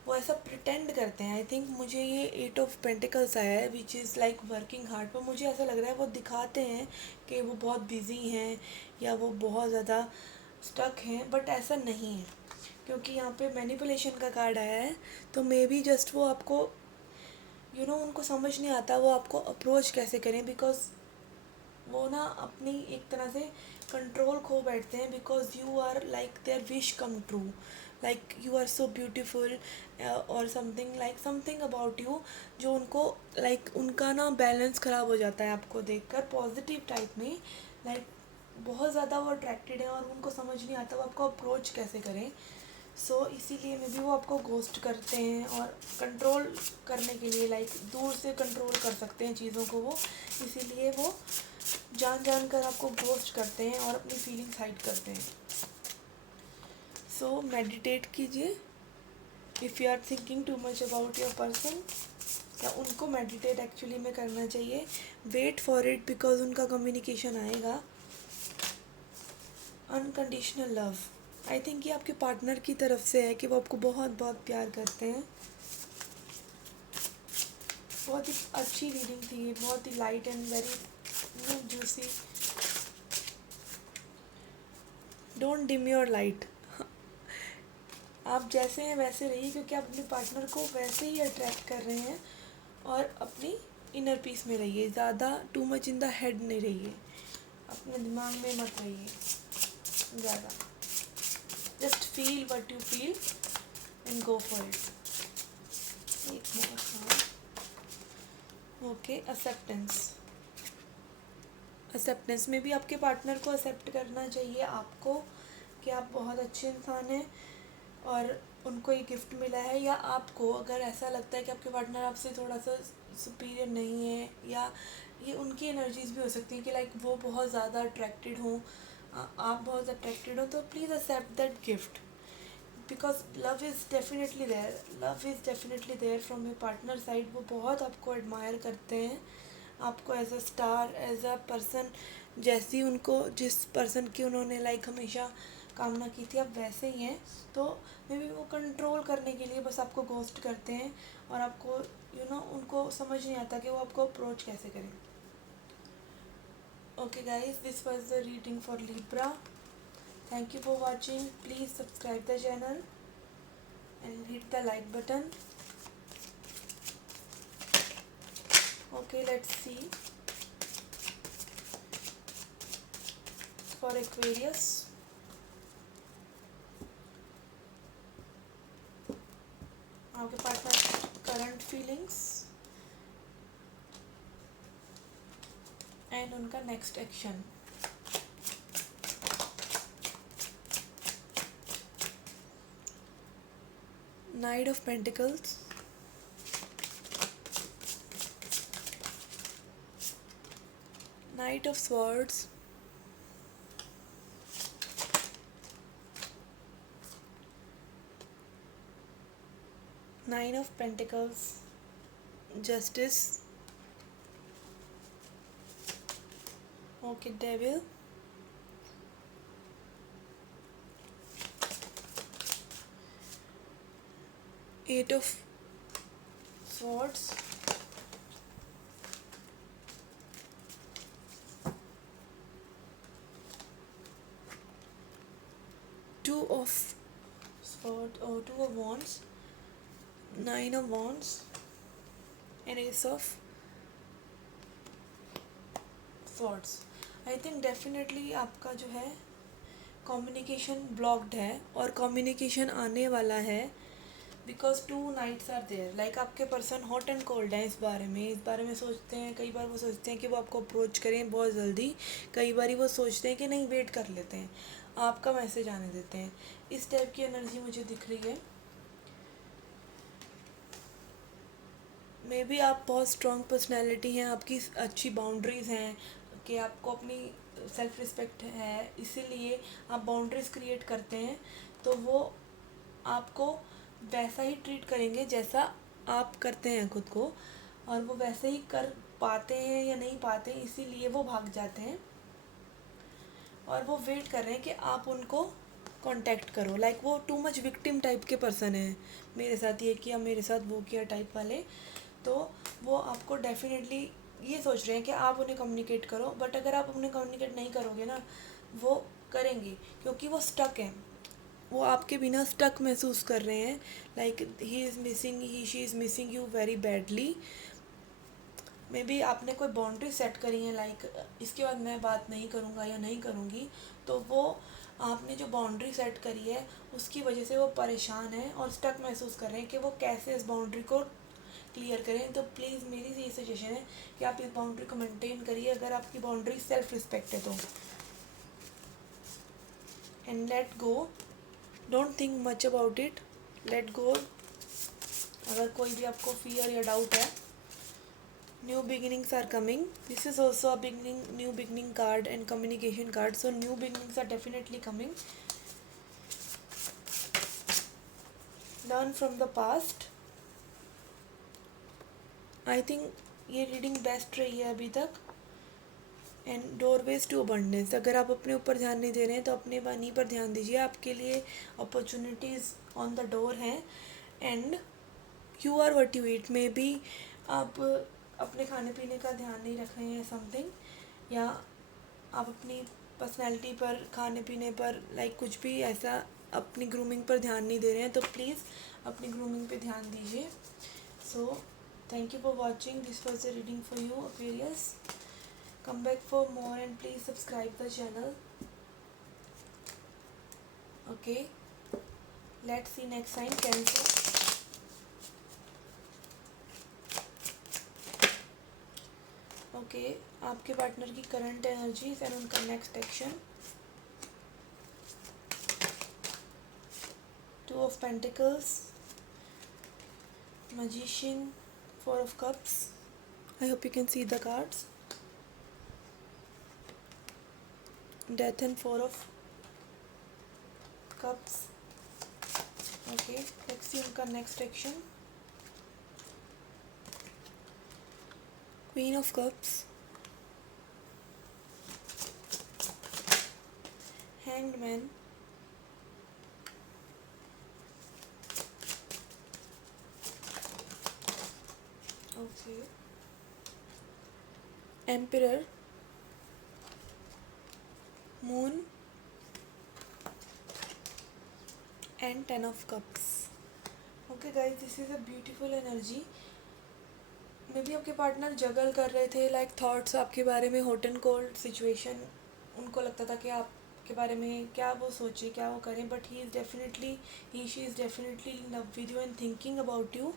वो ऐसा प्रिटेंड करते हैं। आई थिंक मुझे ये एट ऑफ पेंटिकल्स आया है which is like working hard, पर मुझे ऐसा लग रहा है वो दिखाते हैं कि वो बहुत बिजी हैं या वो बहुत ज़्यादा स्टक हैं, बट ऐसा नहीं है क्योंकि यहाँ पे मैनिपुलेशन का कार्ड आया है। तो मे बी जस्ट वो आपको उनको समझ नहीं आता वो आपको अप्रोच कैसे करें, बिकॉज वो ना अपनी एक तरह से कंट्रोल खो बैठते हैं, because you are like their wish come true, like you are so beautiful और समथिंग अबाउट यू जो उनको उनका ना बैलेंस ख़राब हो जाता है आपको देखकर पॉजिटिव टाइप में। लाइक बहुत ज़्यादा वो अट्रैक्टेड है और उनको समझ नहीं आता वो आपको अप्रोच कैसे करें। इसीलिए मे बी वो आपको घोस्ट करते हैं और कंट्रोल करने के लिए, दूर से कंट्रोल कर सकते हैं चीज़ों को वो, इसीलिए वो जान कर आपको घोस्ट करते हैं और अपनी फीलिंग्स हाइड करते हैं। मेडिटेट कीजिए। If you are thinking too much about your person, या उनको मेडिटेट एक्चुअली में करना चाहिए। वेट फॉर इट, बिकॉज उनका कम्युनिकेशन आएगा। अनकंडीशनल लव, आई थिंक ये आपके पार्टनर की तरफ से है कि वो आपको बहुत प्यार करते हैं। बहुत ही अच्छी रीडिंग थी, बहुत ही light and very juicy. Don't dim your light. आप जैसे हैं वैसे रहिए, क्योंकि आप अपने पार्टनर को वैसे ही अट्रैक्ट कर रहे हैं, और अपनी इनर पीस में रहिए। ज़्यादा too much in the head नहीं रहिए, अपने दिमाग में मत रहिए ज़्यादा। Just feel what you feel and go for it. एक मिनट। ओके, एक्सेप्टेंस में भी आपके पार्टनर को एक्सेप्ट करना चाहिए आपको कि आप बहुत अच्छे इंसान हैं और उनको ये गिफ्ट मिला है। या आपको अगर ऐसा लगता है कि आपके पार्टनर आपसे थोड़ा सा सुपीरियर नहीं है, या ये उनकी एनर्जीज भी हो सकती हैं कि वो बहुत ज़्यादा अट्रैक्टेड हों, आप बहुत अट्रैक्टेड हो, तो please accept that gift, because love is definitely there from your partner side. वो बहुत आपको एडमायर करते हैं, आपको as a star, as a person, जैसी उनको जिस पर्सन की उन्होंने हमेशा कामना की थी आप वैसे ही हैं। तो मे बी वो कंट्रोल करने के लिए बस आपको घोस्ट करते हैं और आपको उनको समझ नहीं आता कि वो आपको अप्रोच कैसे करें। Okay guys, this was the reading for Libra. Thank you for watching. Please subscribe the channel and hit the like button. Okay, let's see for Aquarius. आपके पार्टनर करंट फीलिंग्स एंड उनका next action. Knight of Pentacles, Knight of Swords, Nine of Pentacles, Justice, okay, Devil, Eight of Swords, Two of Swords or Two of Wands, Nine of Wands and Ace of Swords। I think definitely आपका जो है कम्युनिकेशन ब्लॉक्ड है और कम्युनिकेशन आने वाला है because two knights are there. Like आपके पर्सन हॉट एंड कोल्ड हैं इस बारे में सोचते हैं। कई बार वो सोचते हैं कि वो आपको अप्रोच करें बहुत जल्दी, कई बार वो सोचते हैं कि नहीं वेट कर लेते हैं, आपका मैसेज आने देते हैं। इस टाइप की एनर्जी मुझे दिख रही है। मे बी आप बहुत स्ट्रॉन्ग पर्सनैलिटी हैं, आपकी अच्छी बाउंड्रीज़ हैं कि आपको अपनी सेल्फ रिस्पेक्ट है, इसीलिए आप बाउंड्रीज़ क्रिएट करते हैं। तो वो आपको वैसा ही ट्रीट करेंगे जैसा आप करते हैं खुद को, और वो वैसे ही कर पाते हैं या नहीं पाते, इसीलिए वो भाग जाते हैं और वो वेट कर रहे हैं कि आप उनको कांटेक्ट करो। लाइक वो टू मच विक्टिम टाइप के पर्सन हैं, मेरे साथ ये किया, मेरे साथ वो किया टाइप वाले। तो वो आपको डेफिनेटली ये सोच रहे हैं कि आप उन्हें कम्युनिकेट करो, बट अगर आप उन्हें कम्युनिकेट नहीं करोगे ना, वो करेंगे क्योंकि वो स्टक हैं। वो आपके बिना स्टक महसूस कर रहे हैं। Like he is missing, he she is missing you very badly. May be आपने कोई बाउंड्री सेट करी है, लाइक इसके बाद मैं बात नहीं करूँगा या नहीं करूँगी, तो वो आपने जो बाउंड्री सेट करी है उसकी वजह से वो परेशान हैं और स्टक महसूस कर रहे हैं कि वो कैसे इस बाउंड्री को क्लियर करें। तो प्लीज़ मेरी ये सजेशन है कि आप इस बाउंड्री को मेंटेन करिए, अगर आपकी बाउंड्री सेल्फ रिस्पेक्ट है तो। And let go, don't think much about it, let go. अगर कोई भी आपको फियर या डाउट है, new beginnings are coming. This is also a beginning, new beginning card and communication card, so new beginnings are definitely coming. Learn from the past. I think ये रीडिंग बेस्ट रही है अभी तक। एंड डोरवेज टू अबंडेंस, अगर आप अपने ऊपर ध्यान नहीं दे रहे हैं तो अपने बनी पर ध्यान दीजिए, आपके लिए अपॉर्चुनिटीज़ ऑन द डोर हैं। And you are what you eat, maybe आप अपने खाने पीने का ध्यान नहीं रख रहे हैं समथिंग, या आप अपनी पर्सनैलिटी पर, खाने पीने पर, लाइक कुछ भी ऐसा अपनी ग्रूमिंग पर ध्यान नहीं दे रहे हैं, तो प्लीज़ अपनी ग्रूमिंग पे ध्यान दीजिए। सो thank you for watching. This was a reading for you, Aquarius. Come back for more and please subscribe the channel. Okay, let's see next time. Cancer. Okay, आपके पार्टनर की करंट एनर्जीज एंड उनका next action. Two of pentacles, magician, four of cups. I hope you can see the cards. Death and four of cups. Okay, let's see उनका next action. Queen of cups, Hanged man, okay, emperor, moon and 10 of cups. Okay guys, this is a beautiful energy. May be आपके पार्टनर जगल कर रहे थे, लाइक थॉट्स आपके बारे में, हॉट एंड कोल्ड सिचुएशन। उनको लगता था कि आपके बारे में क्या वो सोचे, क्या वो करें, but he she is definitely in love with you and thinking about you.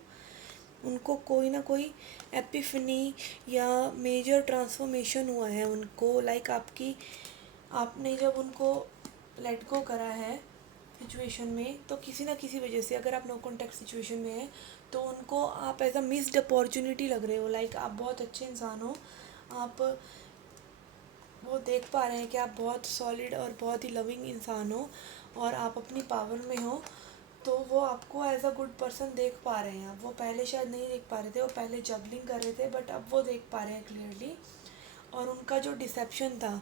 उनको कोई ना कोई एपिफनी या मेजर ट्रांसफॉर्मेशन हुआ है उनको, लाइक आपने जब उनको लेट गो करा है सिचुएशन में, तो किसी ना किसी वजह से, अगर आप नो कॉन्टैक्ट सिचुएशन में हैं तो उनको आप एज अ मिस्ड अपॉर्चुनिटी लग रहे हो। लाइक आप बहुत अच्छे इंसान हो, आप वो देख पा रहे हैं कि आप बहुत सॉलिड और बहुत ही लविंग इंसान हो और आप अपनी पावर में हो, तो वो आपको एज अ गुड पर्सन देख पा रहे हैं। वो पहले शायद नहीं देख पा रहे थे, वो पहले जगलिंग कर रहे थे, बट अब वो देख पा रहे हैं क्लियरली। और उनका जो डिसेप्शन था,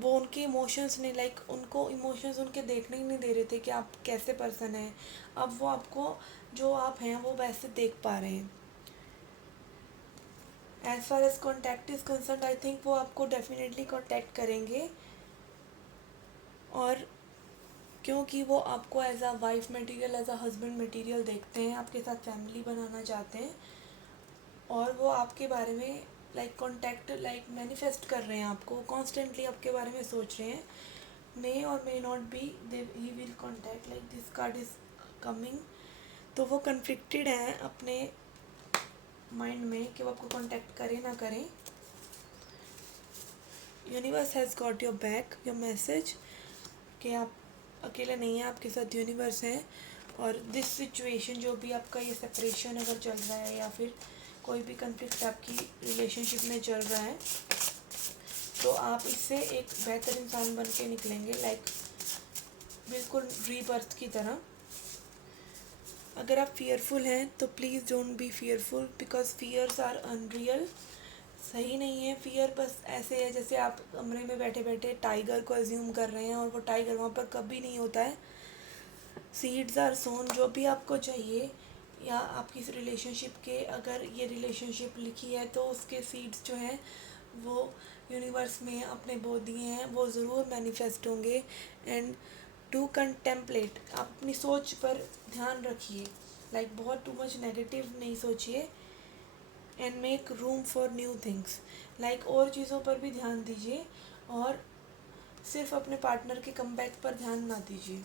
वो उनके इमोशंस ने, लाइक उनको इमोशंस उनके देखने ही नहीं दे रहे थे कि आप कैसे पर्सन हैं। अब वो आपको जो आप हैं वो वैसे देख पा रहे हैं। As far as contact is concern, I think वो आपको डेफिनेटली कॉन्टैक्ट करेंगे, और क्योंकि वो आपको as a wife material, as a husband material देखते हैं, आपके साथ फैमिली बनाना चाहते हैं, और वो आपके बारे में लाइक कॉन्टैक्ट, लाइक मैनिफेस्ट कर रहे हैं, आपको कॉन्स्टेंटली आपके बारे में सोच रहे हैं। मे और may not be they he will contact, like this card is coming. तो वो कन्फ्लिक्टेड हैं अपने माइंड में कि वो आपको कॉन्टैक्ट करें ना करें। Universe has got your back, your message कि आप अकेले नहीं हैं, आपके साथ यूनिवर्स हैं। और दिस सिचुएशन, जो भी आपका ये सेपरेशन अगर चल रहा है या फिर कोई भी कन्फ्लिक्ट आपकी रिलेशनशिप में चल रहा है, तो आप इससे एक बेहतर इंसान बन के निकलेंगे, लाइक बिल्कुल रीबर्थ की तरह। अगर आप फियरफुल हैं तो please don't be fearful, because fears are unreal. सही नहीं है फियर, बस ऐसे है जैसे आप कमरे में बैठे बैठे टाइगर को अज्यूम कर रहे हैं, और वो टाइगर वहाँ पर कभी नहीं होता है। सीड्स आर सोन, जो भी आपको चाहिए, या आपकी इस रिलेशनशिप के, अगर ये रिलेशनशिप लिखी है तो उसके सीड्स जो हैं वो यूनिवर्स में अपने बो दिए हैं, वो ज़रूर मैनिफेस्ट होंगे। एंड टू कंटेम्पलेट, आप अपनी सोच पर ध्यान रखिए, लाइक बहुत टू मच नेगेटिव नहीं सोचिए। And make room for new things, like और चीज़ों पर भी ध्यान दीजिए, और सिर्फ अपने पार्टनर के कमबैक पर ध्यान ना दीजिए।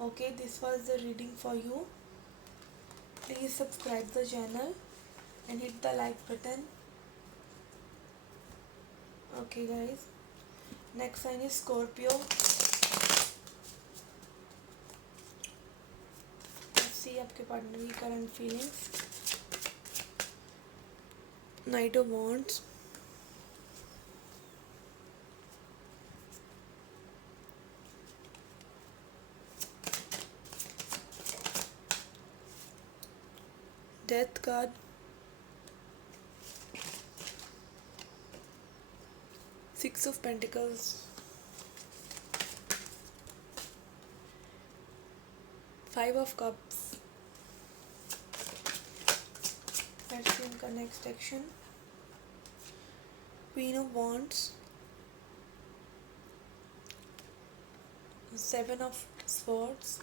Okay, this was the reading for you. Please subscribe the channel and hit the like button. Okay guys, next sign is Scorpio. Let's see आपके पार्टनर की current feelings. Knight of wands, death card, six of pentacles, five of cups. Let's see उनका next action. Queen of wands, seven of swords,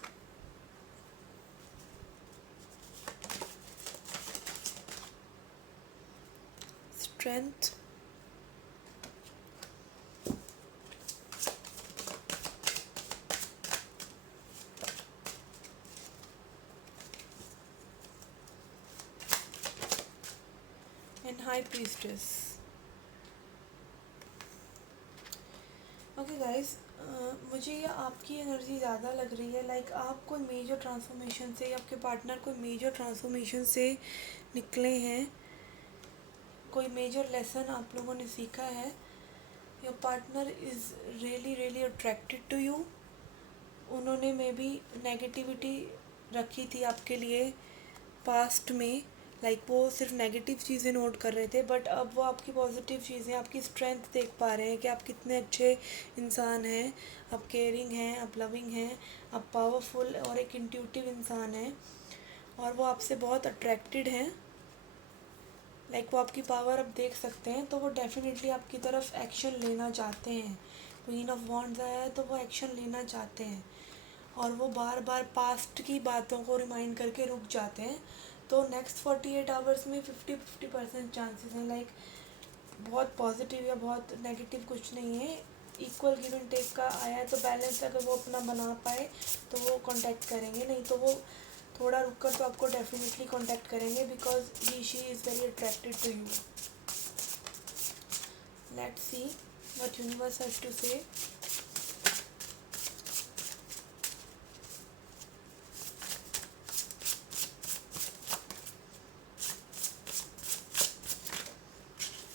strength, and high priestess. Okay guys, मुझे ये आपकी एनर्जी ज़्यादा लग रही है, लाइक आप कोई मेजर ट्रांसफॉर्मेशन से, आपके पार्टनर कोई मेजर ट्रांसफॉर्मेशन से निकले हैं, कोई मेजर लेसन आप लोगों ने सीखा है। Your partner is really really attracted to you. उन्होंने मे बी नेगेटिविटी रखी थी आपके लिए पास्ट में, लाइक वो सिर्फ नेगेटिव चीज़ें नोट कर रहे थे, बट अब वो आपकी पॉजिटिव चीज़ें, आपकी स्ट्रेंथ देख पा रहे हैं कि आप कितने अच्छे इंसान हैं, आप केयरिंग हैं, आप लविंग हैं, आप पावरफुल और एक इंट्यूटिव इंसान हैं। और वो आपसे बहुत अट्रैक्टेड हैं, लाइक वो आपकी पावर अब देख सकते हैं, तो वो डेफिनेटली आपकी तरफ एक्शन लेना चाहते हैं। क्वीन ऑफ वॉन्ड्स आया है तो वो एक्शन लेना चाहते हैं, और वो बार बार पास्ट की बातों को रिमाइंड करके रुक जाते हैं। तो नेक्स्ट 48 आवर्स में 50-50% चांसेस हैं, लाइक बहुत पॉजिटिव या बहुत नेगेटिव कुछ नहीं है, इक्वल गिव एंड टेक का आया है। तो बैलेंस अगर वो अपना बना पाए तो वो कांटेक्ट करेंगे, नहीं तो वो थोड़ा रुक कर तो आपको डेफिनेटली कांटेक्ट करेंगे, because he she is very attracted to you. Let's see what universe has to say.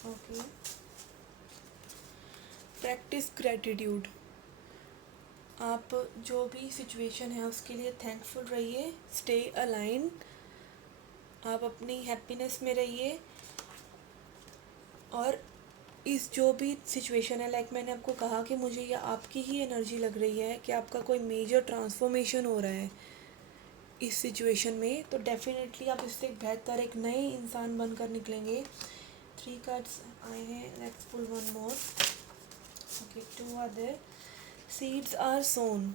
Okay, practice gratitude. आप जो भी सिचुएशन है उसके लिए थैंकफुल रहिए, स्टे अलाइन, आप अपनी हैप्पीनेस में रहिए। और इस जो भी सिचुएशन है, लाइक मैंने आपको कहा कि मुझे ये आपकी ही एनर्जी लग रही है कि आपका कोई मेजर ट्रांसफॉर्मेशन हो रहा है इस सिचुएशन में, तो डेफिनेटली आप इससे बेहतर एक नए इंसान बनकर निकलेंगे। 3 कार्ड्स आए हैं, let's pull one more. Okay, 2 are there. Seeds are sown.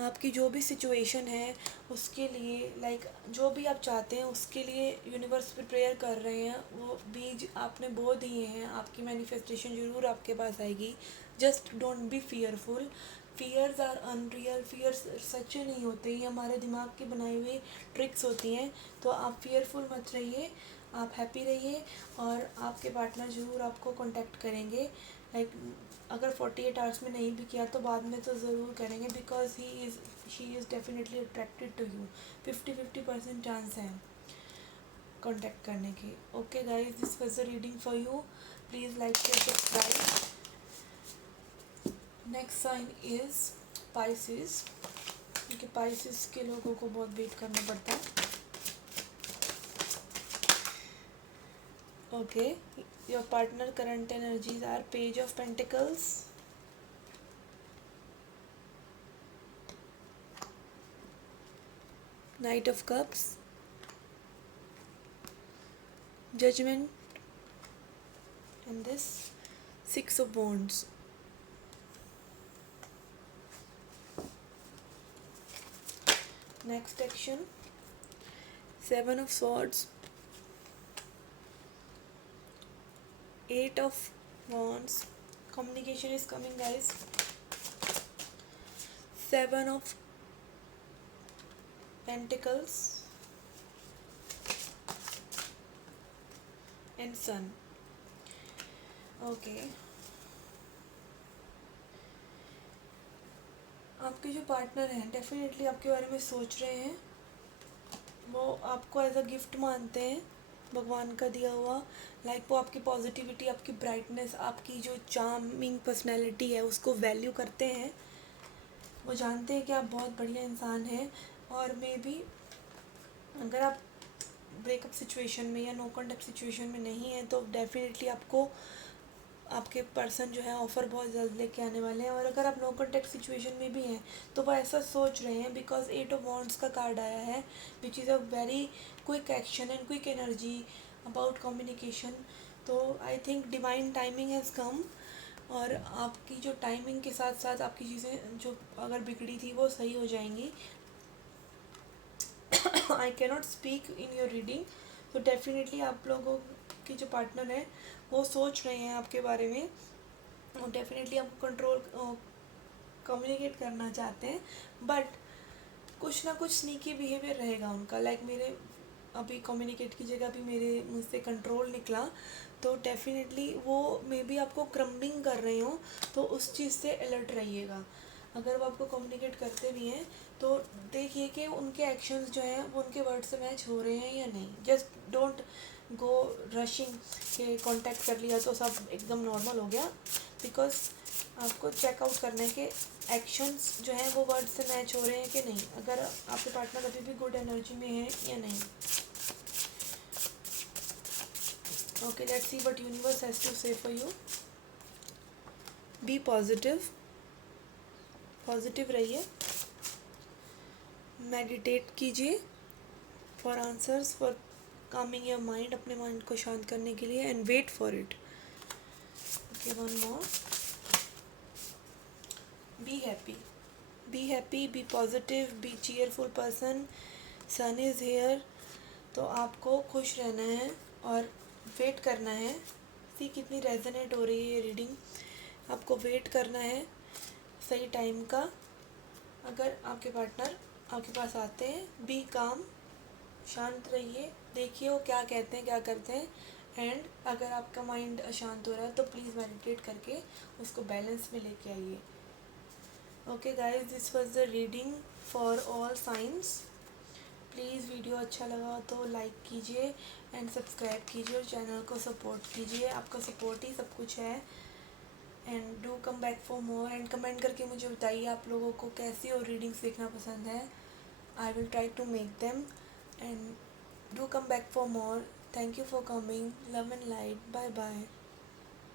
आपकी जो भी सिचुएशन है उसके लिए, लाइक जो भी आप चाहते हैं उसके लिए यूनिवर्स पे प्रेयर कर रहे हैं, वो बीज आपने बो दिए हैं, आपकी मैनिफेस्टेशन ज़रूर आपके पास आएगी। Just don't be fearful. Fears are unreal, fears सच्चे नहीं होते, ये हमारे दिमाग की बनाई हुई ट्रिक्स होती हैं। तो आप फियरफुल मत रहिए, आप हैप्पी रहिए, और आपके पार्टनर ज़रूर आपको कांटेक्ट करेंगे। लाइक अगर 48 आवर्स में नहीं भी किया तो बाद में तो ज़रूर करेंगे, because she is definitely attracted to you. 50-50% chance है कांटेक्ट करने के। Okay guys, this was the reading for you. Please like share subscribe. Next sign is Pisces, क्योंकि पाइसिस के लोगों को बहुत वेट करना पड़ता है। ओके, your partner current energies are page of pentacles, Knight of Cups, Judgment, and this 6 of Wands. Next action, 7 of Swords, 8 of Wands. Communication is coming, guys. 7 of Pentacles and Sun. Okay. आपके जो पार्टनर हैं डेफिनेटली आपके बारे में सोच रहे हैं, वो आपको एज अ गिफ्ट मानते हैं, भगवान का दिया हुआ। लाइक वो आपकी पॉजिटिविटी, आपकी ब्राइटनेस, आपकी जो चार्मिंग पर्सनैलिटी है उसको वैल्यू करते हैं। वो जानते हैं कि आप बहुत बढ़िया इंसान हैं, और मे बी अगर आप ब्रेकअप सिचुएशन में या नो कॉन्टैक्ट सिचुएशन में नहीं है तो डेफिनेटली आपको आपके पर्सन जो है ऑफ़र बहुत जल्द लेके आने वाले हैं। और अगर आप नो कॉन्टैक्ट सिचुएशन में भी हैं तो वो ऐसा सोच रहे हैं, बिकॉज 8 ऑफ वॉन्ड्स का कार्ड आया है, which is a very quick action and quick energy about communication. तो I think divine timing has come, और आपकी जो टाइमिंग के साथ साथ आपकी चीज़ें जो अगर बिगड़ी थी वो सही हो जाएंगी। I cannot speak in your reading, तो डेफिनेटली आप लोगों के जो पार्टनर हैं वो सोच रहे हैं आपके बारे में, वो डेफिनेटली आपको कंट्रोल कम्युनिकेट करना चाहते हैं, बट कुछ ना कुछ स्नीकी बिहेवियर रहेगा उनका। लाइक मेरे अभी कम्युनिकेट की जगह भी मेरे मुझसे कंट्रोल निकला, तो डेफिनेटली वो मे बी आपको क्रम्बिंग कर रहे हो, तो उस चीज़ से अलर्ट रहिएगा। अगर वो आपको कम्युनिकेट करते भी हैं तो देखिए कि उनके एक्शंस जो हैं वो उनके वर्ड से मैच हो रहे हैं या नहीं। जस्ट डोंट गो रशिंग के कांटेक्ट कर लिया तो सब एकदम नॉर्मल हो गया, बिकॉज आपको चेकआउट करने के एक्शंस जो हैं वो वर्ड से मैच हो रहे हैं कि नहीं, अगर आपके पार्टनर अभी भी गुड एनर्जी में है या नहीं। Okay, let's see what universe has to say for you. Be positive, positive रहिए, मेडिटेट कीजिए, for answers, for calming your mind, अपने माइंड को शांत करने के लिए, and wait for it. Okay, one more. Be happy. Be happy, be positive, be cheerful person. Sun is here. तो आपको खुश रहना है और वेट करना है. सी कितनी रेजोनेट हो रही है ये रीडिंग. आपको वेट करना है सही टाइम का. अगर आपके पार्टनर आपके पास आते हैं, बी काम, शांत रहिए, देखिए वो क्या कहते हैं, क्या करते हैं. एंड अगर आपका माइंड अशांत हो रहा है तो प्लीज़ मेडिटेट करके उसको बैलेंस में लेके आइए. Okay guys, this was the reading for all science. Please video अच्छा लगा तो लाइक कीजिए एंड सब्सक्राइब कीजिए और चैनल को सपोर्ट कीजिए. आपका सपोर्ट ही सब कुछ है. And do come back for more. And comment करके मुझे बताइए आप लोगों को कैसी और रीडिंग्स देखना पसंद है. I will try to make them. And do come back for more. Thank you for coming. Love and light. Bye bye.